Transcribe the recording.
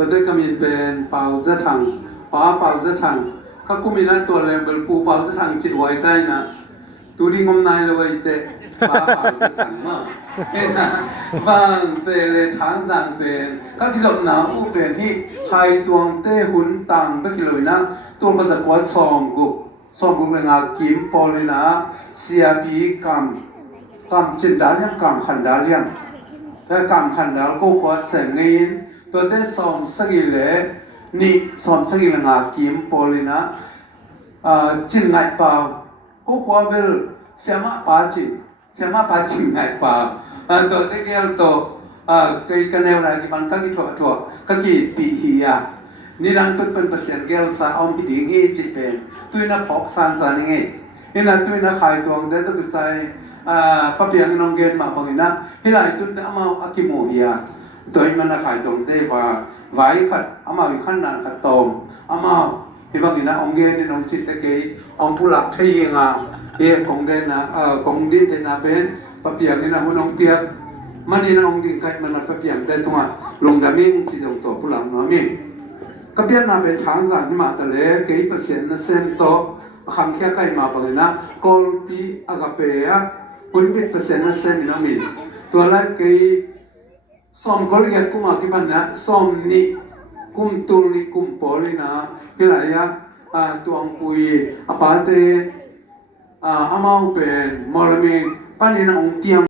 ตัวเด็กก็มีเป็นเป่าเสถังเป่าเสถังก็กุมินันตัวเลเบลปูเป่าเสถังจิตไว้ได้นะตูดีงมนายเลยไว้เตะเป่าเสถังมาเห็นนะฟังเป็นทางสังเป็นก็คิดว่าหนาอุเป็นที่ใครตวงเตะหุ่นต่างก็คิดเลยนะตัวก็จะกวาดซองกุเป็นงากิมปอเลยนะเสียบีกำจินดาเลียมกำขันดาเลียมแต่กำขันดาก็ขวาเสงเงินตัวเตะซองสักกี่เล่นี่ซองสักกี่งากิมปอเลยนะจินไงเปล่าก็ขวาเบลเสียมาปาจินไงเปล่าตัวเตะเกลตัวกันแนวอะไรที่มันก็คิดถั่วก็คิดปีเฮียนี่นั่งเป็นเปอร์เซ็นต์เกลสาวมีดีงี้จิตเป็นตัวน่ะพกสานงี้นี่น่ะตัวน่ะขายตัวเด็ดตัวใส่ปะเปียงน้องเกณฑ์มาบางทีนะที่ไรตัวน่ะมาอากิโมเฮียตัวมันน่ะขายตัวเด็ดว่าไว้ขัดอามาวิขันนันขัดตอมอามาที่บางทีนะองเกณฑ์นี่น้องจิตตะกี้องผู้หลักที่ยังอ่ะของเด่นนะของดินเด่นนะเป็นปะเปียงนี่นะหุ่นองเปียกมันนี่นะองดินใครมันปะเปียงได้ตรงอ่ะลงดามิ่งจิตตรงตัวผู้หลักน้อยมิ่งก็เปลี่ยนมาเป็นทางสันที่มาแต่เล็กกี่เปอร์เซ็นต์นะเซนโตคำแค่ใกล้มาบางทีนะกอลปีอากาเปียหุ่นเป็นเปอร์เซ็นต์นะเซนนะมินตัวแรกกี่ซ้อมก็เรียกกุมากี่ปันนะซ้อมนี่กุมตูนี่กุมปอลีนะที่ไหนอะตัวอังคุยอาปาเตอามาเป็นมอลเมงปันนี่นะองเตียง